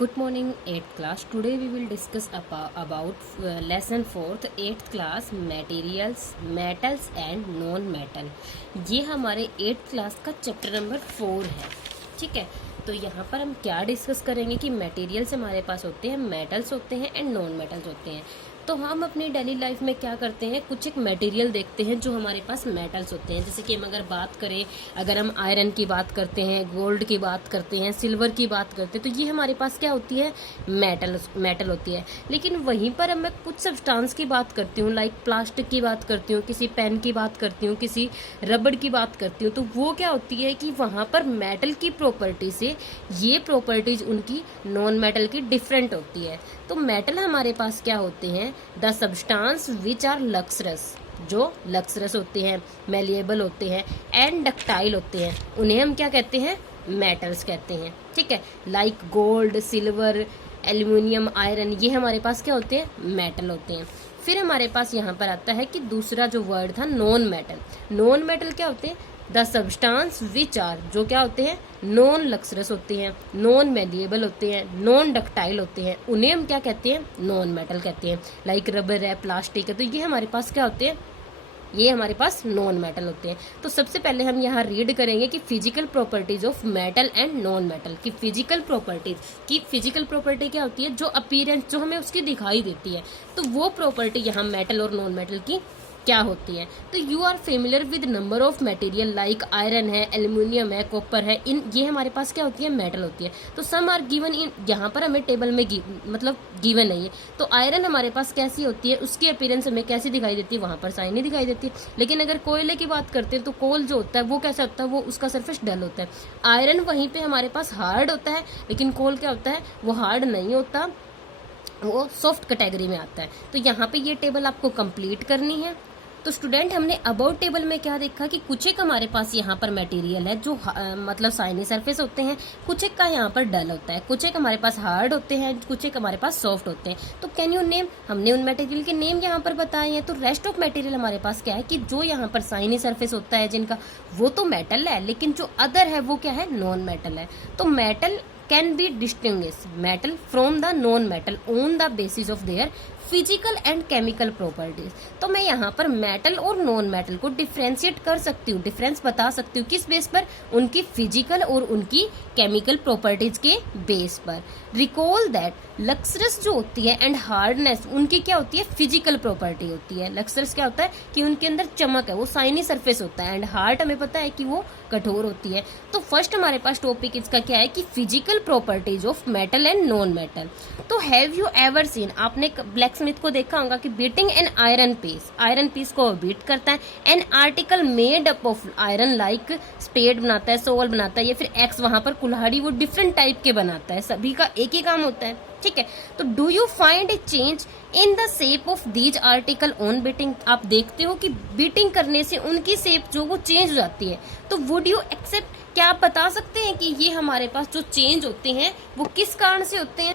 Good morning, 8th class. Today we will discuss about lesson 4th 8th class materials, metals and non-metal. ये हमारे 8th class का chapter number 4 है. ठीक है, तो यहाँ पर हम क्या डिस्कस करेंगे कि मटेरियल्स हमारे पास होते हैं, मेटल्स होते हैं एंड नॉन मेटल्स होते हैं. तो हम अपनी डेली लाइफ में क्या करते हैं, कुछ एक मटेरियल देखते हैं जो हमारे पास मेटल्स होते हैं. जैसे कि हम अगर बात करें, अगर हम आयरन की बात करते हैं, गोल्ड की बात करते हैं, सिल्वर की बात करते हैं, तो ये हमारे पास क्या होती है, मेटल होती है. लेकिन वहीं पर मैं कुछ सब्सटेंस की बात करती हूँ, लाइक प्लास्टिक की बात करती हूँ, किसी पेन की बात करती हूँ, किसी रबड़ की बात करती हूँ, तो वो क्या होती है कि वहाँ पर मेटल की प्रॉपर्टी से ये प्रॉपर्टीज उनकी नॉन मेटल की डिफरेंट होती है. तो मेटल हमारे पास क्या होते हैं, द सब्सटेंस विच आर लक्सरस, जो लक्सरस होते हैं, मेलिएबल होते हैं एंड डक्टाइल होते हैं, उन्हें हम क्या कहते हैं, मेटल्स कहते हैं. ठीक है, like gold, silver, aluminium, iron, ये हमारे पास क्या होते हैं, मेटल होते हैं. फिर हमारे पास यहाँ पर आता है कि दूसरा जो वर्ड था नॉन मेटल. नॉन मेटल क्या होते हैं, द सब्सटेंस विच आर, जो क्या होते हैं, नॉन लक्सरस होते हैं, नॉन मेलिएबल होते हैं, नॉन डक्टाइल होते हैं, उन्हें हम क्या कहते हैं, नॉन मेटल कहते हैं. लाइक रबर है, प्लास्टिक है, तो ये हमारे पास क्या होते हैं, ये हमारे पास नॉन मेटल होते हैं. तो सबसे पहले हम यहाँ रीड करेंगे कि physical properties of metal and non metal की फिजिकल प्रॉपर्टी क्या होती है, जो अपीयरेंस जो हमें उसकी दिखाई देती है, तो वो प्रॉपर्टी यहाँ मेटल और नॉन मेटल की क्या होती है. तो you are familiar with number of material like iron है, एल्यूमिनियम है, कॉपर है, इन ये हमारे पास क्या होती है, मेटल होती है. तो सम आर गिवन इन, यहाँ पर हमें टेबल में मतलब गिवन नहीं है. तो आयरन हमारे पास कैसी होती है, उसकी अपीयरेंस हमें कैसी दिखाई देती है, वहां पर साइन नहीं दिखाई देती है. लेकिन अगर कोयले की बात करते हैं तो कोल जो होता है वो कैसा होता है, वो उसका सरफेस डल होता है. आयरन वहीं पे हमारे पास हार्ड होता है, लेकिन कोल क्या होता है, वो हार्ड नहीं होता, वो सॉफ्ट कैटेगरी में आता है. तो यहाँ पे ये टेबल आपको कंप्लीट करनी है. तो स्टूडेंट, हमने अबाउट टेबल में क्या देखा कि कुछ एक हमारे पास यहाँ पर मटेरियल है जो मतलब साइनी सरफेस होते हैं, कुछ एक का यहाँ पर डल होता है, कुछ एक हमारे पास हार्ड होते हैं, कुछ एक हमारे पास सॉफ्ट होते हैं. तो कैन यू नेम, हमने उन मटेरियल के नेम यहाँ पर बताए हैं. तो रेस्ट ऑफ मटेरियल हमारे पास क्या है कि जो यहाँ पर साइनी सरफेस होता है जिनका, वो तो मेटल है, लेकिन जो अदर है वो क्या है, नॉन मेटल है. तो metal can be distinguish metal from the non metal on the basis of their physical and chemical properties. तो मैं यहाँ पर मेटल और नॉन मेटल को डिफ्रेंशिएट कर सकती हूँ, डिफरेंस बता सकती हूँ, किस बेस पर, उनकी फिजिकल और उनकी केमिकल प्रॉपर्टीज के बेस पर. रिकॉल दैट लक्सरस जो होती है एंड हार्डनेस, उनकी क्या होती है, फिजिकल प्रॉपर्टी होती है. लक्सरस क्या होता है कि उनके अंदर चमक है, वो साइनी सरफेस होता है, एंड हार्ड हमें पता है कि वो कठोर होती है. तो फर्स्ट हमारे पास टॉपिक इसका क्या है कि physical properties of metal and non metal. तो हैव यू एवर सीन, आपने ब्लैक स्मिथ को देखा होगा कि बीटिंग एन आयरन पीस को बीट करता है. An article made up of iron like spade बनाता है, सोल बनाता है, या फिर एक्स वहां पर कुल्हाड़ी, वो डिफरेंट टाइप के बनाता है, सभी का एक ही काम होता है. ठीक है, तो do you find A change in the shape of these article on beating, आप देखते हो कि बीटिंग करने से उनकी शेप जो वो चेंज हो जाती है. तो वुड यू एक्सेप्ट, क्या आप बता सकते हैं कि ये हमारे पास जो चेंज होते हैं वो किस कारण से होते हैं.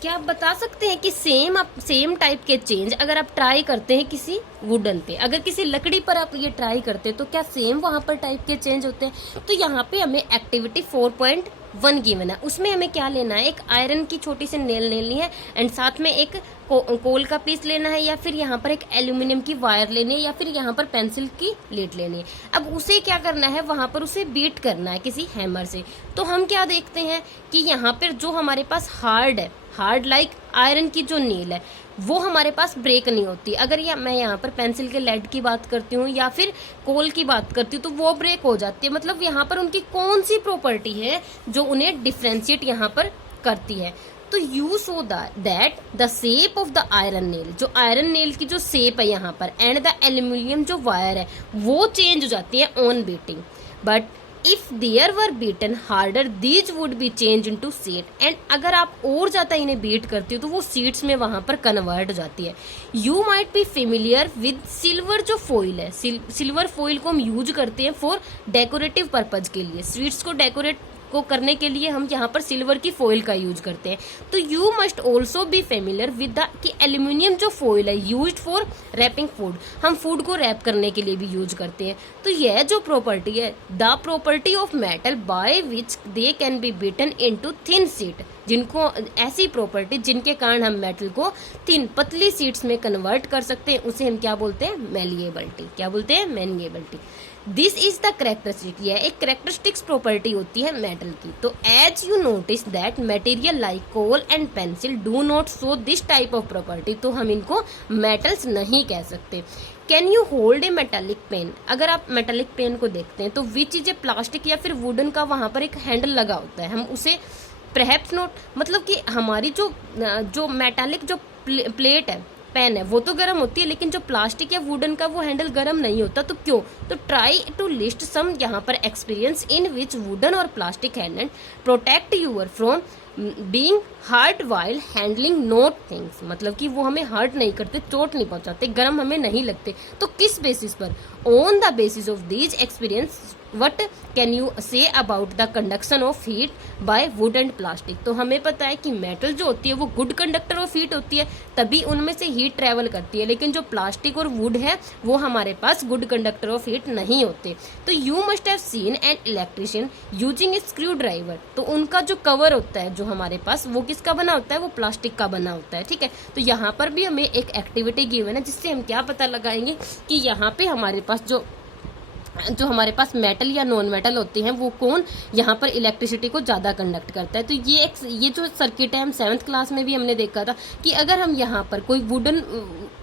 क्या आप बता सकते हैं कि सेम टाइप के चेंज अगर आप ट्राई करते हैं किसी वुडन पे, अगर किसी लकड़ी पर आप ये ट्राई करते हैं, तो क्या सेम वहां पर टाइप के चेंज होते हैं. तो यहाँ पे हमें एक्टिविटी 4.1 गिवन है, उसमें हमें क्या लेना है, एक आयरन की छोटी सी नेल लेनी है, एंड साथ में एक कोल का पीस लेना है, या फिर यहाँ पर एक एल्यूमिनियम की वायर लेनी है, या फिर यहाँ पर पेंसिल की लीड लेनी है. अब उसे क्या करना है, वहां पर उसे बीट करना है किसी हैमर से. तो हम क्या देखते हैं कि यहाँ पर जो हमारे पास हार्ड है, हार्ड लाइक आयरन की जो नील है, वो हमारे पास ब्रेक नहीं होती. अगर मैं यहाँ पर पेंसिल के लेड की बात करती हूँ या फिर कोल की बात करती हूँ, तो वो ब्रेक हो जाती है. मतलब यहाँ पर उनकी कौन सी प्रॉपर्टी है जो उन्हें डिफ्रेंशिएट यहाँ पर करती है. तो you show that the shape of the iron nail, जो आयरन नेल की जो शेप है यहाँ पर, एंड द एल्यूमिनियम जो वायर है, वो चेंज हो जाती है on beating. But if there were beaten harder these would be change into sheet, and अगर आप और ज्यादा इन्हें बीट करती हो तो वो सीट्स में वहां पर कन्वर्ट हो जाती है. You might be familiar with silver, जो फॉइल है, सिल्वर फॉइल को हम यूज करते हैं फॉर डेकोरेटिव पर्पज के लिए, स्वीट्स को डेकोरेट को करने के लिए हम यहाँ पर सिल्वर की फॉइल का यूज करते हैं. तो you must also be familiar with the कि एल्यूमिनियम जो फॉइल है यूज्ड फॉर रैपिंग फूड, हम फूड को रैप करने के लिए भी यूज करते हैं. तो यह जो प्रॉपर्टी है, the property of metal by which they can be beaten into thin sheet, जिनको ऐसी प्रॉपर्टी जिनके कारण हम मेटल को 3 पतली शीट्स में कन्वर्ट कर सकते हैं, उसे हम क्या बोलते हैं, मैलिएबिलिटी। क्या बोलते हैं, malleability. This is the characteristic, यह एक करेक्टरिस्टिक्स प्रॉपर्टी होती है मेटल की। तो as you notice that material like coal and pencil do not show this type of property, तो हम इनको मेटल्स नहीं कह सकते। Can you hold a metallic pen, अगर आप मेटालिक पेन को देखते हैं तो विच इज ए प्लास्टिक या फिर वुडन का वहां पर एक हैंडल लगा होता है, हम उसे परहैप्स नॉट, मतलब कि हमारी जो मेटालिक जो प्लेट है, पेन है, वो तो गर्म होती है, लेकिन जो प्लास्टिक या वुडन का वो हैंडल गर्म नहीं होता। तो क्यों, तो ट्राई टू लिस्ट सम यहाँ पर एक्सपीरियंस इन विच वुडन और plastic handle protect your from being hurt while handling hot things, मतलब कि वो हमें हर्ट नहीं करते, चोट नहीं पहुंचाते, गर्म हमें नहीं लगते। तो किस बेसिस पर, on the basis of these experience what can you say about the conduction of heat bye would and plastic. तो हमें पता है कि मेटल जो होती है वो गुड कंडक्टर ऑफ हीट होती है, तभी उनमें से हीट ट्रेवल करती है, लेकिन जो प्लास्टिक और वुड है वो हमारे पास गुड कंडक्टर ऑफ हीट नहीं होते। तो you must have seen an electrician using A screw driver, तो उनका जो कवर होता है जो हमारे पास, वो किसका बना होता है, वो प्लास्टिक का बना होता है। ठीक है, तो यहाँ पर भी हमें एक एक्टिविटी गिवन है जिससे हम क्या पता लगाएंगे कि यहाँ पे हमारे पास जो हमारे पास मेटल या नॉन मेटल होते हैं वो कौन यहाँ पर इलेक्ट्रिसिटी को ज़्यादा कंडक्ट करता है। तो ये जो सर्किट है हम 7th क्लास में भी हमने देखा था कि अगर हम यहाँ पर कोई वुडन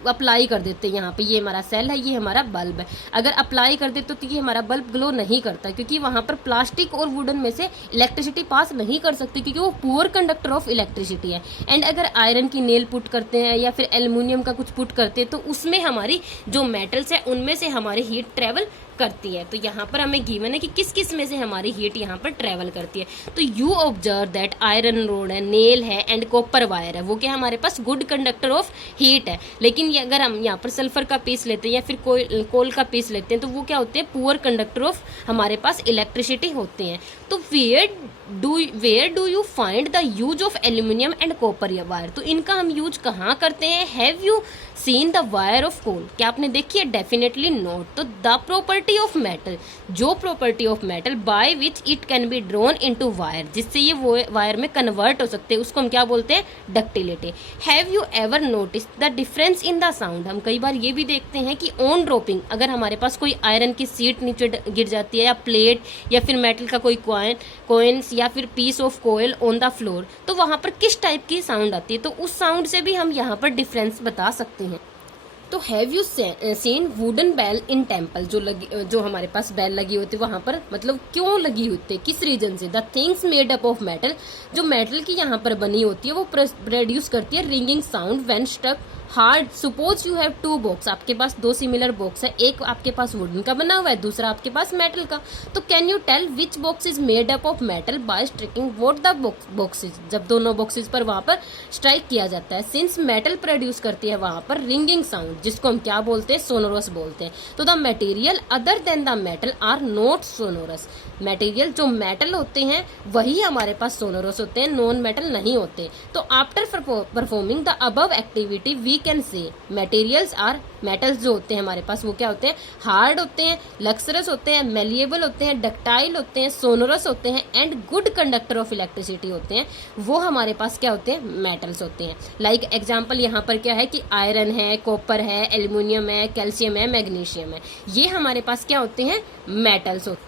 अप्लाई कर देते हैं, यहाँ पे ये हमारा सेल है, ये हमारा बल्ब है, अगर अप्लाई कर देते तो ये हमारा बल्ब ग्लो नहीं करता, क्योंकि वहाँ पर प्लास्टिक और वुडन में से इलेक्ट्रिसिटी पास नहीं कर सकती, क्योंकि वो पुअर कंडक्टर ऑफ इलेक्ट्रिसिटी है। एंड अगर आयरन की नेल पुट करते हैं या फिर एल्युमिनियम का कुछ पुट करते हैं तो उसमें हमारी जो मेटल्स है उनमें से हमारी हीट ट्रेवल करती है। तो यहाँ पर हमें गिवन है कि किस किस में से हमारी हीट यहाँ पर ट्रेवल करती है। तो you observe that iron rod है, नेल है एंड कॉपर वायर है, वो क्या हमारे पास गुड कंडक्टर ऑफ हीट है। लेकिन ये अगर हम यहाँ पर सल्फर का पीस लेते हैं या फिर कोल का पीस लेते हैं तो वो क्या होते हैं, पुअर कंडक्टर ऑफ हमारे पास इलेक्ट्रिसिटी होते हैं। तो where do you find the use of aluminium and copper wire, तो इनका हम यूज कहाँ करते हैं। Have you seen the wire of coal, क्या आपने देखी है, डेफिनेटली नॉट। तो द प्रॉपर्टी ऑफ मेटल, जो property of metal by which it can be drawn into wire, जिससे ये वो वायर में कन्वर्ट हो सकते हैं, उसको हम क्या बोलते हैं, ductility. Have you ever notice the difference in the sound, हम कई बार ये भी देखते हैं कि ऑन ड्रॉपिंग, अगर हमारे पास कोई आयरन की सीट नीचे गिर जाती है या प्लेट या फिर मेटल का कोई कॉइन्स या फिर piece of coal on the floor, तो वहां पर किस टाइप की साउंड आती है। तो उस साउंड से भी हम यहाँ पर डिफरेंस बता सकते हैं। तो have you seen wooden bell in temple, जो हमारे पास बेल लगी होती है वहां पर, मतलब क्यों लगी होती है, किस रीजन से। The things made up of metal, जो मेटल की यहाँ पर बनी होती है वो प्रोड्यूस करती है ringing sound when struck hard. Suppose you have 2 box, आपके पास 2 सिमिलर बॉक्स है, एक आपके पास वुडन का बना हुआ है, दूसरा आपके पास मेटल का। तो can you tell which box is made up of metal by striking what the boxes, जब दोनों बॉक्सेज पर वहां पर स्ट्राइक किया जाता है। सिंस मेटल प्रोड्यूस करती है वहां पर रिंगिंग साउंड, जिसको हम क्या बोलते हैं, सोनोरस बोलते हैं। तो the material other than the metal are not sonorous, material जो मेटल होते हैं वही हमारे पास सोनोरस होते हैं, नॉन मेटल नहीं होते। तो after performing the above activity we can say materials are, metals जो होते हैं हमारे पास वो क्या होते हैं, हार्ड होते हैं, लक्सरस होते हैं, मेलिएबल होते हैं, डक्टाइल होते हैं, सोनोरस होते हैं and good conductor of electricity होते हैं। वो हमारे पास क्या होते हैं, मेटल्स होते हैं। लाइक एग्जांपल यहाँ पर क्या है कि आयरन है, कॉपर है, एल्युमिनियम है, कैल्शियम है, मैग्नीशियम है, ये हमारे पास क्या होते हैं, मेटल्स होते हैं।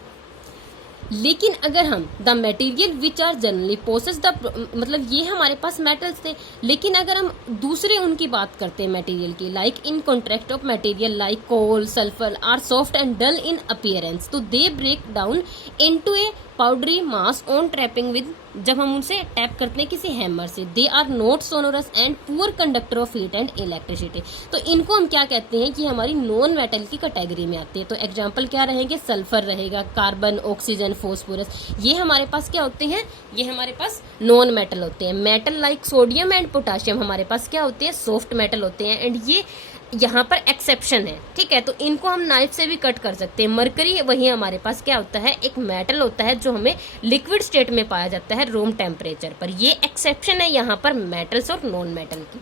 लेकिन अगर हम the material which are generally possess the, मतलब ये हमारे पास मेटल्स थे, लेकिन अगर हम दूसरे उनकी बात करते हैं मटेरियल की, like in contract of material like coal, sulphur are soft and dull in appearance, तो they break down into a powdery mass on trapping with, जब हम उनसे टैप करते हैं किसी हैमर से, they are not sonorous and poor conductor of heat and electricity. तो इनको हम क्या कहते हैं कि हमारी नॉन मेटल की कैटेगरी में आते हैं। तो एग्जांपल क्या रहेंगे, सल्फर रहेगा, कार्बन, ऑक्सीजन, फॉस्फोरस, ये हमारे पास क्या होते हैं, ये हमारे पास नॉन मेटल होते हैं। Metal like sodium and potassium हमारे पास क्या होते हैं, सॉफ्ट मेटल होते हैं एंड ये यहाँ पर एक्सेप्शन है, ठीक है। तो इनको हम नाइफ से भी कट कर सकते हैं। मरकरी वही हमारे पास क्या होता है, एक मेटल होता है जो हमें लिक्विड स्टेट में पाया जाता है रूम टेम्परेचर पर। ये एक्सेप्शन है यहाँ पर मेटल्स और नॉन मेटल की।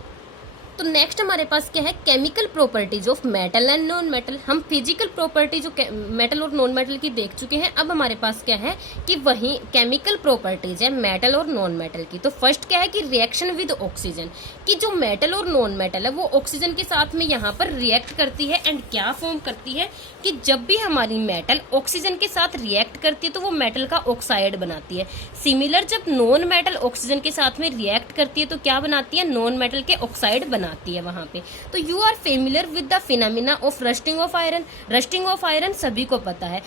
तो नेक्स्ट हमारे पास क्या है, chemical properties of metal and non metal. हम फिजिकल प्रॉपर्टी जो मेटल और नॉन मेटल की देख चुके हैं, अब हमारे पास क्या है कि वही केमिकल प्रॉपर्टीज है मेटल और नॉन मेटल की। तो फर्स्ट क्या है कि रिएक्शन विद ऑक्सीजन, कि जो मेटल और नॉन मेटल है वो ऑक्सीजन के साथ में यहाँ पर रिएक्ट करती है एंड क्या फॉर्म करती है कि जब भी हमारी मेटल ऑक्सीजन के साथ रिएक्ट करती है तो वो मेटल का ऑक्साइड बनाती है। सिमिलर जब नॉन मेटल ऑक्सीजन के साथ में रिएक्ट करती है तो क्या बनाती है, नॉन मेटल के ऑक्साइड बनाती है वहां पे। तो you are familiar with the phenomena of rusting of iron. Rusting of iron सभी को पता है,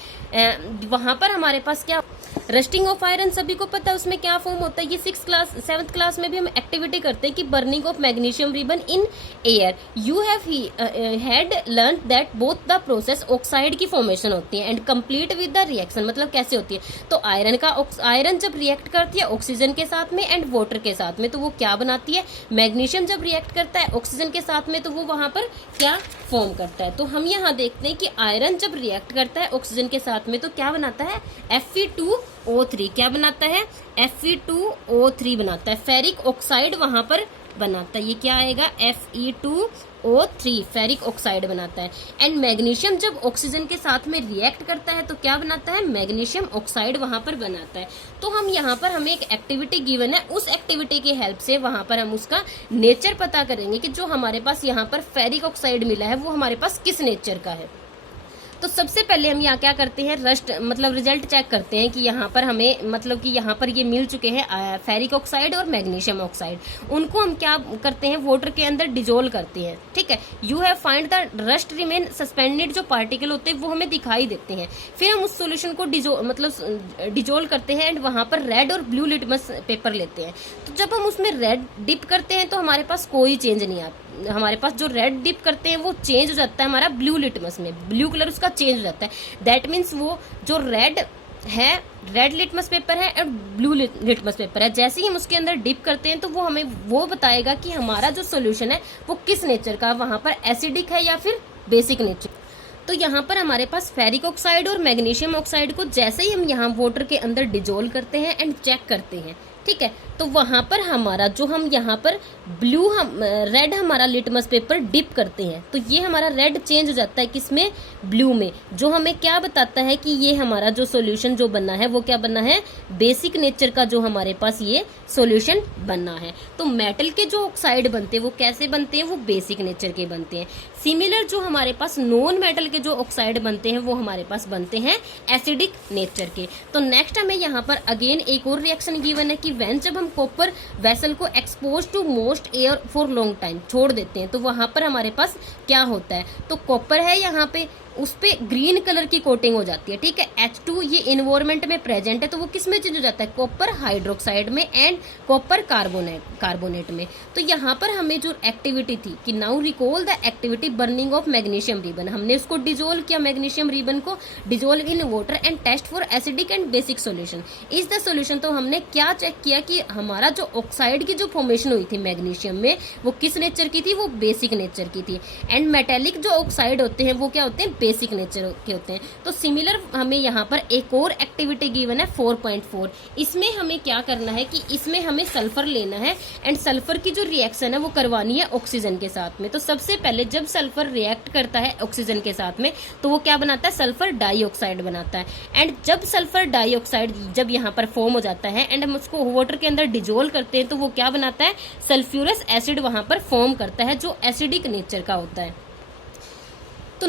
वहां पर हमारे पास क्या, रस्टिंग ऑफ आयरन सभी को पता है, उसमें क्या फॉर्म होता है। ये 7th क्लास में भी हम एक्टिविटी करते हैं कि burning of magnesium ribbon in air. You have had learn that both the process oxide की फॉर्मेशन होती है and complete with the reaction, मतलब कैसे होती है। तो आयरन जब रिएक्ट करती है ऑक्सीजन के साथ में एंड वाटर के साथ में तो वो क्या बनाती है, मैग्नीशियम जब रिएक्ट करता है ऑक्सीजन के साथ में तो वो वहां पर क्या फॉर्म करता है। तो हम यहाँ देखते हैं कि आयरन जब रिएक्ट करता है ऑक्सीजन के साथ में तो क्या बनाता है, Fe2O3। क्या बनाता है, Fe2O3 बनाता है। फेरिक ऑक्साइड वहां पर बनाता है, ये क्या आएगा, Fe2O3 फेरिक ऑक्साइड बनाता है। एंड मैग्नीशियम जब ऑक्सीजन के साथ में रिएक्ट करता है तो क्या बनाता है, मैग्नीशियम ऑक्साइड वहां पर बनाता है। तो हम यहाँ पर हमें एक एक्टिविटी गिवन है, उस एक्टिविटी की हेल्प से वहां पर हम उसका नेचर पता करेंगे कि जो हमारे पास यहाँ पर फेरिक ऑक्साइड मिला है वो हमारे पास किस नेचर का है। तो सबसे पहले हम यहाँ क्या करते हैं, मतलब रिजल्ट चेक करते हैं कि यहाँ पर हमें मतलब कि यहाँ पर ये मिल चुके हैं फेरिक ऑक्साइड और मैग्नीशियम ऑक्साइड। उनको हम क्या करते हैं, वाटर के अंदर डिजोल्व करते हैं। ठीक है, you have find the rust remain suspended, जो पार्टिकल होते हैं वो हमें दिखाई देते हैं। फिर हम उस सोल्यूशन को डिजोल्व करते हैं एंड वहां पर रेड और ब्लू लिटमस पेपर लेते हैं। तो जब हम उसमें रेड डिप करते हैं तो हमारे पास कोई चेंज नहीं आता, हमारे पास जो रेड डिप करते हैं वो चेंज हो जाता है हमारा ब्लू लिटमस में, ब्लू कलर उसका चेंज हो जाता है। दैट मीन्स वो जो रेड है, रेड लिटमस पेपर है और ब्लू लिटमस पेपर है, जैसे ही हम उसके अंदर डिप करते हैं तो वो हमें वो बताएगा कि हमारा जो सोल्यूशन है वो किस नेचर का, वहां पर एसिडिक है या फिर बेसिक नेचर। तो यहाँ पर हमारे पास फेरिक ऑक्साइड और मैग्नीशियम ऑक्साइड को जैसे ही हम यहाँ वाटर के अंदर डिजोल्व करते हैं एंड चेक करते हैं, ठीक है, तो वहां पर हमारा जो हम यहाँ पर रेड हमारा लिटमस पेपर डिप करते हैं तो ये हमारा रेड चेंज हो जाता है किसमें, ब्लू में, जो हमें क्या बताता है कि ये हमारा जो सॉल्यूशन जो बना है वो क्या बना है, बेसिक नेचर का जो हमारे पास ये सॉल्यूशन बना है। तो मेटल के जो ऑक्साइड बनते हैं वो कैसे बनते हैं, वो बेसिक नेचर के बनते हैं। सिमिलर जो हमारे पास नॉन मेटल के जो ऑक्साइड बनते हैं वो हमारे पास बनते हैं एसिडिक नेचर के। तो नेक्स्ट हमें यहाँ पर अगेन एक और रिएक्शन गिवन है कि व्हेन जब हम कॉपर वेसल को expose to moist air for long time छोड़ देते हैं तो वहां पर हमारे पास क्या होता है, तो कॉपर है यहाँ पे, उस पे ग्रीन कलर की कोटिंग हो जाती है। ठीक है, H2 ये इन्वायरमेंट में प्रेजेंट है तो वो किस में चेंज हो जाता है, कॉपर हाइड्रोक्साइड में एंड कॉपर कार्बोनेट में। तो यहाँ पर हमें जो एक्टिविटी थी कि now recall the activity burning of magnesium ribbon, हमने उसको डिजोल्व किया, मैग्नीशियम रिबन को dissolve in water and test for acidic and basic solution is the solution. तो हमने क्या चेक किया कि हमारा जो ऑक्साइड की जो फॉर्मेशन हुई थी मैग्नीशियम में वो किस नेचर की थी, वो बेसिक नेचर की थी। एंड मेटेलिक जो ऑक्साइड होते हैं वो क्या होते हैं, बेसिक नेचर के होते हैं। तो सिमिलर हमें यहाँ पर एक और एक्टिविटी गिवन है 4.4। इसमें हमें क्या करना है कि इसमें हमें सल्फर लेना है एंड सल्फर की जो रिएक्शन है वो करवानी है ऑक्सीजन के साथ में। तो सबसे पहले जब सल्फर रिएक्ट करता है ऑक्सीजन के साथ में तो वो क्या बनाता है, सल्फर डाइऑक्साइड बनाता है। एंड जब सल्फर डाइऑक्साइड जब यहाँ पर फॉर्म हो जाता है एंड हम उसको वाटर के अंदर डिजोल्व करते हैं तो वो क्या बनाता है, सल्फ्यूरस एसिड वहां पर फॉर्म करता है जो एसिडिक नेचर का होता है। तो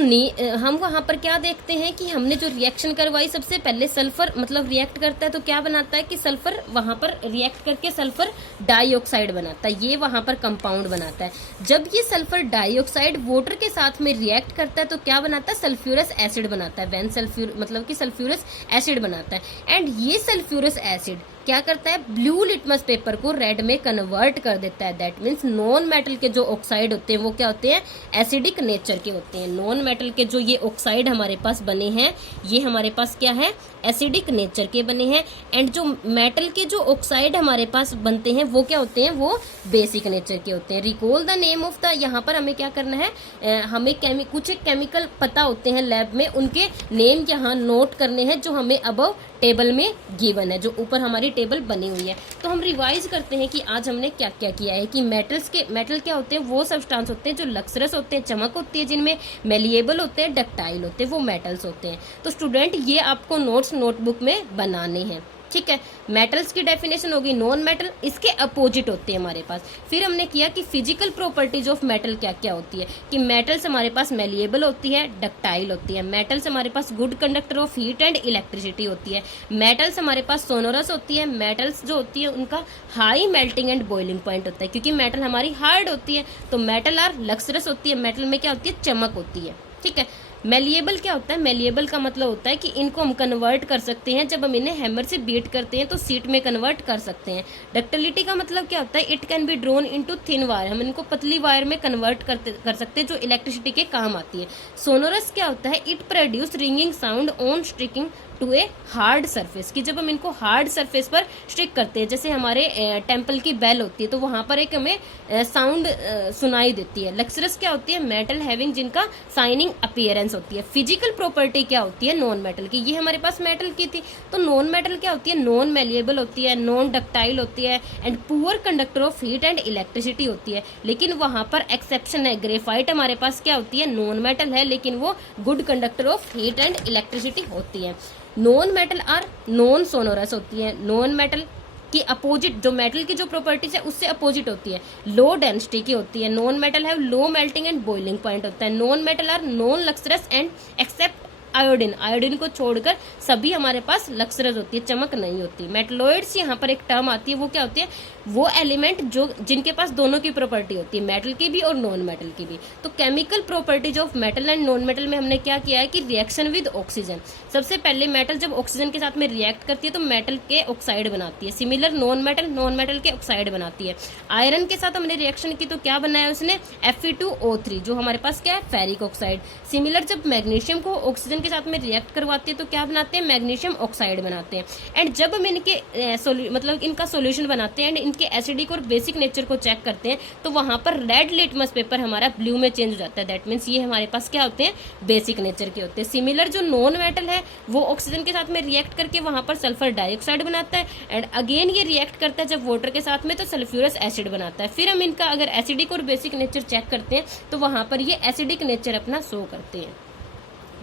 हम वहां पर क्या देखते हैं कि हमने जो रिएक्शन करवाई, सबसे पहले सल्फर मतलब रिएक्ट करता है तो क्या बनाता है कि सल्फर वहां पर रिएक्ट करके सल्फर डाइऑक्साइड बनाता है, ये वहां पर कंपाउंड बनाता है। जब ये सल्फर डाइऑक्साइड वाटर के साथ में रिएक्ट करता है तो क्या बनाता है, सल्फ्यूरस एसिड बनाता है, वैन सल्फ्यूर मतलब कि सल्फ्यूरस एसिड बनाता है। एंड ये सल्फ्यूरस एसिड क्या करता है, ब्लू लिटमस पेपर को रेड में कन्वर्ट कर देता है। दैट मीन्स नॉन मेटल के जो ऑक्साइड होते हैं वो क्या होते हैं, एसिडिक नेचर के होते हैं। नॉन मेटल के जो ये ऑक्साइड हमारे पास बने हैं ये हमारे पास क्या है, एसिडिक नेचर के बने हैं। एंड जो मेटल के जो ऑक्साइड हमारे पास बनते हैं वो क्या होते हैं, वो बेसिक नेचर के होते हैं। Recall the name of the, यहाँ पर हमें क्या करना है, हमें कुछ केमिकल पता होते हैं लैब में, उनके नेम यहाँ नोट करने हैं जो हमें अबव टेबल में गिवन है, जो ऊपर हमारी टेबल बनी हुई है। तो हम रिवाइज करते हैं कि आज हमने क्या क्या किया है। कि मेटल क्या होते हैं, वो सब्सटेंस होते हैं जो लक्सरस होते हैं, चमक होती है जिनमें, मेलिएबल होते हैं, डक्टाइल होते हैं, वो मेटल्स होते हैं। तो स्टूडेंट ये आपको नोट्स नोटबुक में बनाने हैं, ठीक है। मेटल्स की डेफिनेशन होगी नॉन मेटल, इसके अपोजिट होते हैं हमारे पास। फिर हमने किया कि फिजिकल प्रॉपर्टीज ऑफ मेटल क्या क्या होती है, कि मेटल्स हमारे पास मेलिएबल होती है, डक्टाइल होती है, मेटल्स हमारे पास good conductor of heat and electricity होती है, मेटल्स हमारे पास सोनोरस होती है, मेटल्स जो होती है उनका high melting and boiling point होता है, क्योंकि मेटल हमारी हार्ड होती है। तो मेटल आर लक्सरस होती है, मेटल में क्या होती है, चमक होती है, ठीक है। मेलिएबल क्या होता है, मेलिएबल का मतलब होता है कि इनको हम कन्वर्ट कर सकते हैं, जब हम इन्हें हैमर से बीट करते हैं तो सीट में कन्वर्ट कर सकते हैं। डक्टिलिटी का मतलब क्या होता है, it can B drone into thin wire, हम इनको पतली वायर में कन्वर्ट कर सकते हैं जो इलेक्ट्रिसिटी के काम आती है। सोनोरस क्या होता है, it produce ringing sound on striking to a hard surface, कि जब हम इनको हार्ड सरफेस पर स्ट्रिक करते हैं, जैसे हमारे टेम्पल की बेल होती है तो वहां पर एक हमें साउंड सुनाई देती है। लक्सरस क्या होती है, मेटल हैविंग जिनका शाइनिंग अपीयरेंस होती है। फिजिकल प्रॉपर्टी क्या होती है, नॉन मेटल की, ये हमारे पास मेटल की थी। तो नॉन मेटल क्या होती है, नॉन मेलिएबल होती है, नॉन डक्टाइल होती है, and poor conductor of heat and electricity होती है। लेकिन वहां पर एक्सेप्शन है, ग्रेफाइट हमारे पास क्या होती है, नॉन मेटल है, लेकिन वो good conductor of heat and electricity होती है। Non metal are non sonorous होती है, नॉन मेटल की अपोजिट, जो मेटल की जो प्रॉपर्टीज है उससे अपोजिट होती है, लो डेंसिटी की होती है। नॉन मेटल है low melting and boiling point होता है। Non metal are non lustrous and except iodine, iodine को छोड़कर सभी हमारे पास लक्सरस होती है, चमक नहीं होती। मेटलॉइड्स यहाँ पर एक टर्म आती है, वो क्या होती है, वो एलिमेंट जो जिनके पास दोनों की प्रॉपर्टी होती है, मेटल की भी और नॉन मेटल की भी। तो chemical properties of metal and non metal में हमने क्या किया है कि रिएक्शन विद ऑक्सीजन। सबसे पहले मेटल जब ऑक्सीजन के साथ में रिएक्ट करती है तो मेटल के ऑक्साइड बनाती है। सिमिलर नॉन मेटल के ऑक्साइड बनाती है। आयरन के साथ हमने रिएक्शन की तो क्या बनाया उसने, Fe2O3, जो हमारे पास क्या है, फेरिक ऑक्साइड। सिमिलर जब मैग्नीशियम को ऑक्सीजन के साथ में रिएक्ट करवाते हैं तो क्या बनाते हैं, मैग्नीशियम ऑक्साइड बनाते हैं। एंड जब हम इनके मतलब इनका सॉल्यूशन बनाते हैं एंड इनके एसिडिक और बेसिक नेचर को चेक करते हैं तो वहां पर रेड लिटमस पेपर हमारा ब्लू में चेंज हो जाता है। दैट मीन्स ये हमारे पास क्या होते हैं, बेसिक नेचर के होते हैं। सिमिलर जो नॉन मेटल है वो ऑक्सीजन के साथ में रिएक्ट करके वहां पर सल्फर डाइऑक्साइड बनाता है, एंड अगेन ये रिएक्ट करता है जब वाटर के साथ में तो सल्फ्यूरस एसिड बनाता है। फिर हम इनका अगर एसिडिक और बेसिक नेचर चेक करते हैं तो वहां पर ये एसिडिक नेचर अपना शो करते हैं।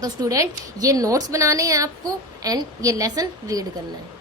तो स्टूडेंट ये नोट्स बनाने हैं आपको एंड ये लेसन रीड करना है।